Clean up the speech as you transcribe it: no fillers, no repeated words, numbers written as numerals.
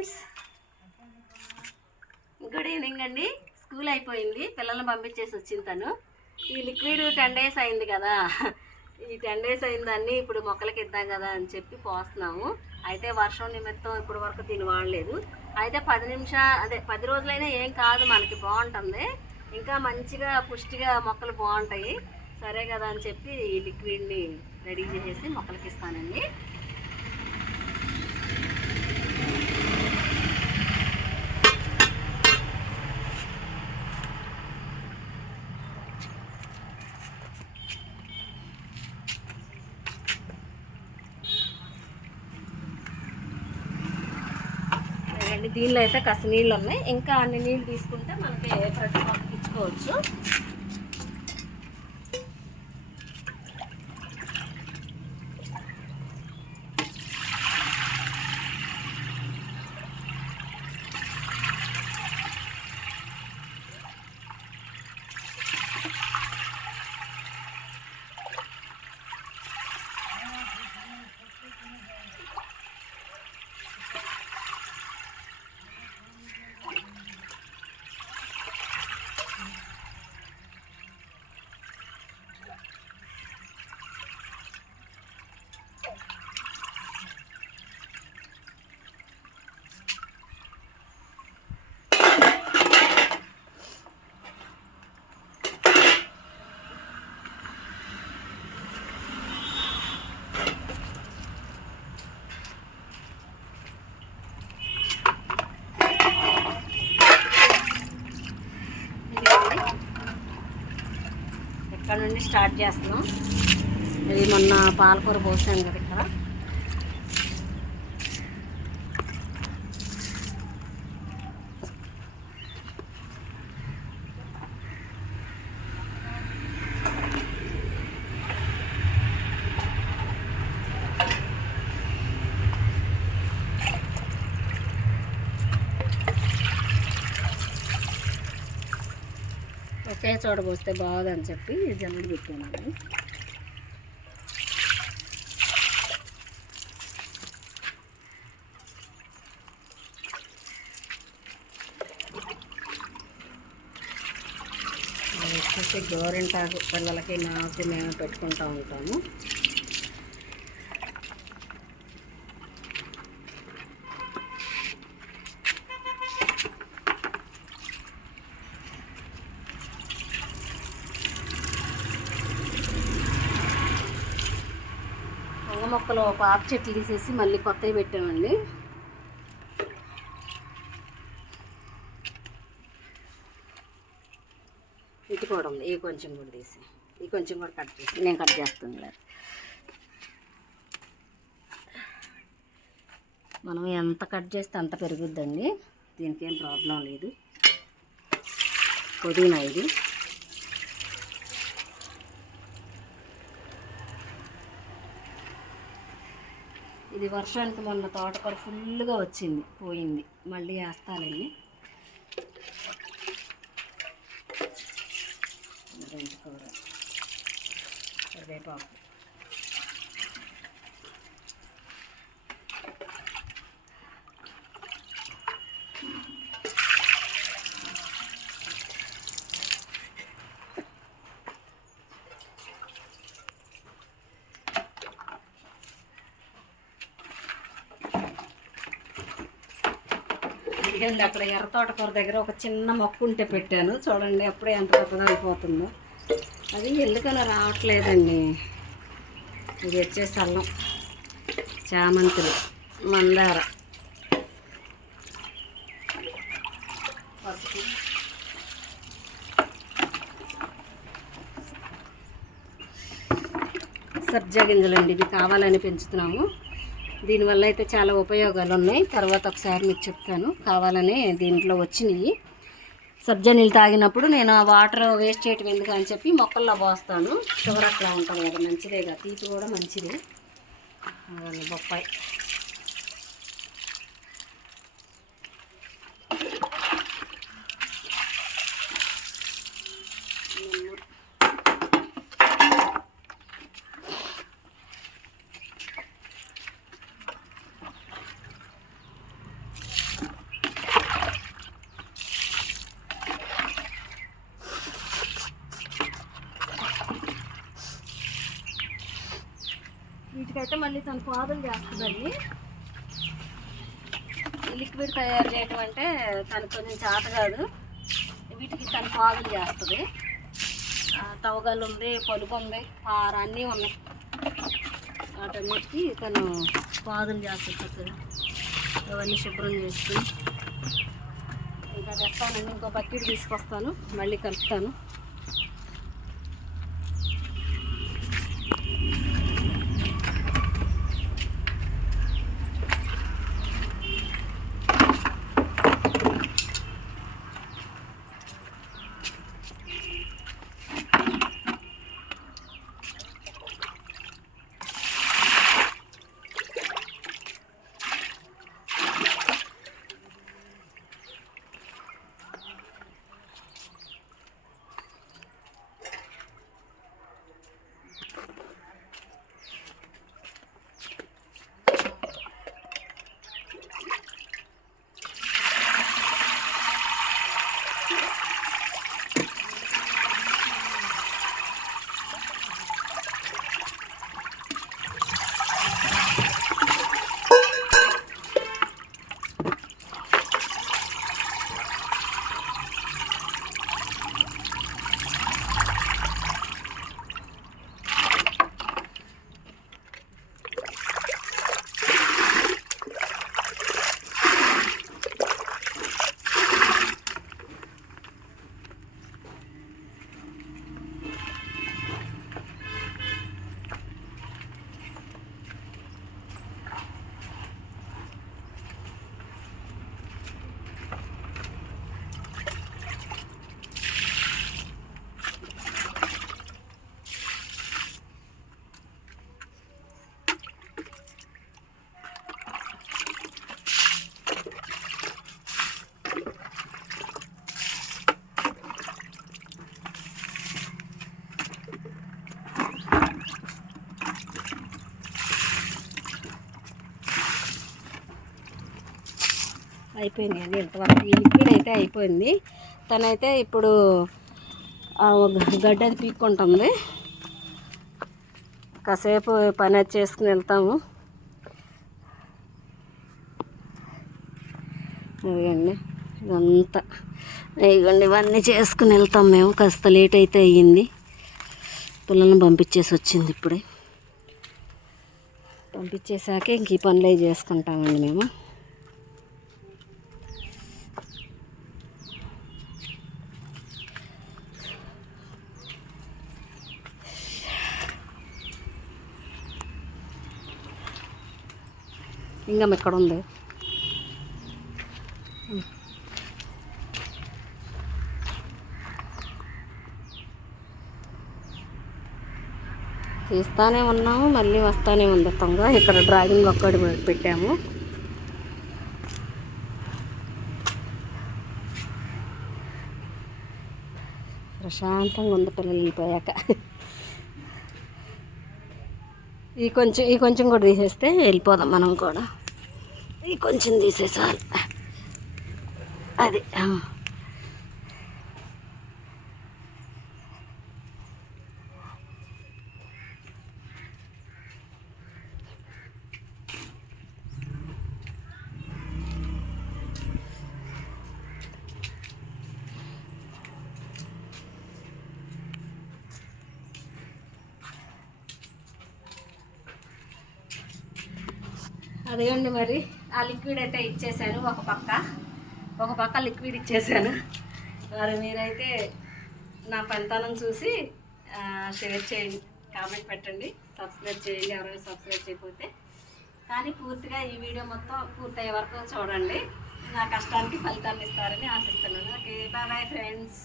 Friends, good evening అండి. School అయిపోయింది, పిల్లల్ని పంపించేసి వచ్చింది తను. ఈ లిక్విడ్ 10 days అయింది కదా, ఈ 10 days అయిందాన్ని ఇప్పుడు మొక్కలకి ఇద్దాం కదా అని చెప్పి పోస్తున్నాము. అయితే వర్షం నిమిత్తం ఇప్పటి వరకు దీన్ని వాడలేదు. అయితే 10 రోజులైనా ఏం కాదు, మనకి బాగుంటుంది. ఇంకా మంచిగా పుష్టిగా మొక్కలు బాగుంటాయి. సరే కదా అని చెప్పి ఈ లిక్విడ్ని రెడీ చేసేసి మొక్కలకి ఇస్తానండి. దీనిలో అయితే కాస్త నీళ్ళు ఉన్నాయి, ఇంకా అన్ని నీళ్ళు తీసుకుంటే మనకి ప్రతి మొక్కకి ఇచ్చుకోవచ్చు. ఇక్కడ నుండి స్టార్ట్ చేస్తున్నాం. ఇది మొన్న పాలకూర పోసాం కదా ఇక్కడ. ఒకే చోట పోస్తే బాగుందని చెప్పి జల్లెడ పెట్టాను. వచ్చేసి గోరింటాకు పిల్లలకి నాకు మేము పెట్టుకుంటూ ఉంటాము. మొక్కలు పాత చెట్లు తీసేసి మళ్ళీ కొత్తవి పెట్టామండి. ఇటు కూడా ఉంది, ఈ కొంచెం కూడా తీసి, ఈ కొంచెం కూడా కట్ చేసి నేను కట్ చేస్తాను. మనం ఎంత కట్ చేస్తే అంత పెరుగుద్దండి, దీనికి ఏం ప్రాబ్లం లేదు. పుదీనా ఇది వర్షానికి మొన్న తోటకూర ఫుల్గా వచ్చింది, పోయింది. మళ్ళీ వేస్తానండి. కూర కరివేపాకు, ఇదిగండి అక్కడ ఎర్ర తోటకూర దగ్గర ఒక చిన్న మొక్క ఉంటే పెట్టాను చూడండి, అప్పుడే ఎంత పెద్దగా అయిపోతుందో. అది ఎందుకలా రావట్లేదండి. ఇది వచ్చేసి అల్లం, చామంతులు, మందార, పసుపు, సబ్జా గింజలండి. ఇవి కావాలని పెంచుతున్నాము. దీనివల్ల అయితే చాలా ఉపయోగాలు ఉన్నాయి, తర్వాత ఒకసారి మీకు చెప్తాను. కావాలని దీంట్లో వచ్చినాయి. సబ్జా నీళ్ళు తాగినప్పుడు నేను ఆ వాటర్ వేస్ట్ చేయటం ఎందుకు అని చెప్పి మొక్కల్లో పోస్తాను. షుగర్ అట్లా ఉంటుంది కదా, మంచిదే కదా, తీపి కూడా మంచిది. బొప్పాయి, అయితే మళ్ళీ తను పాదులు చేస్తుందండి. లిక్విడ్ తయారు చేయడం అంటే తను కొంచెం చేత కాదు, వీటికి తను పాదులు చేస్తుంది. తవగలు ఉంది, పలుపు ఉంది, పార అన్నీ ఉన్నాయి. వాటన్నిటికీ తను పాదులు చేస్తుంది. అవన్నీ శుభ్రం చేసుకుని ఇంకా తెస్తానండి. ఇంకో బకెట్ తీసుకొస్తాను, మళ్ళీ కలుపుతాను. అయిపోయింది అండి. ఇంతవరకు ఈ లిక్విడ్ అయితే అయిపోయింది. తనైతే ఇప్పుడు గడ్డ అది పీక్కుంటుంది. కాసేపు పని అది చేసుకుని వెళ్తాము. ఇదిగండి ఇదంతా, ఇదిగండి ఇవన్నీ చేసుకుని వెళ్తాం మేము. కాస్త లేట్ అయితే అయ్యింది. పిల్లల్ని పంపించేసి వచ్చింది ఇప్పుడే. పంపించేసాక ఇంక ఈ పనులు అవి చేసుకుంటామండి మేము. ఇంకా ఎక్కడ ఉంది? తీస్తానే ఉన్నాము, మళ్ళీ వస్తానే ఉంది తొంగ. ఇక్కడ డ్రాయింగ్ ఒక్కటి పెట్టాము. ప్రశాంతంగా ఉంది పిల్లలు వెళ్ళిపోయాక. ఈ కొంచెం కూడా తీసేస్తే వెళ్ళిపోదాం మనం కూడా. ఈ కొంచెం తీసేసారు అది. అదేండి మరి ఆ లిక్విడ్ అయితే ఇచ్చేసాను. ఒక పక్క లిక్విడ్ ఇచ్చేసాను. మరి మీరైతే నా పనితనం చూసి షేర్ చేయండి, కామెంట్ పెట్టండి, సబ్స్క్రైబ్ చేయండి ఎవరైనా సబ్స్క్రైబ్ చేయకపోతే. కానీ పూర్తిగా ఈ వీడియో మొత్తం పూర్తయ్యే వరకు చూడండి. నా కష్టానికి ఫలితాన్ని ఇస్తారని ఆశిస్తున్నాను. Okay, bye friends.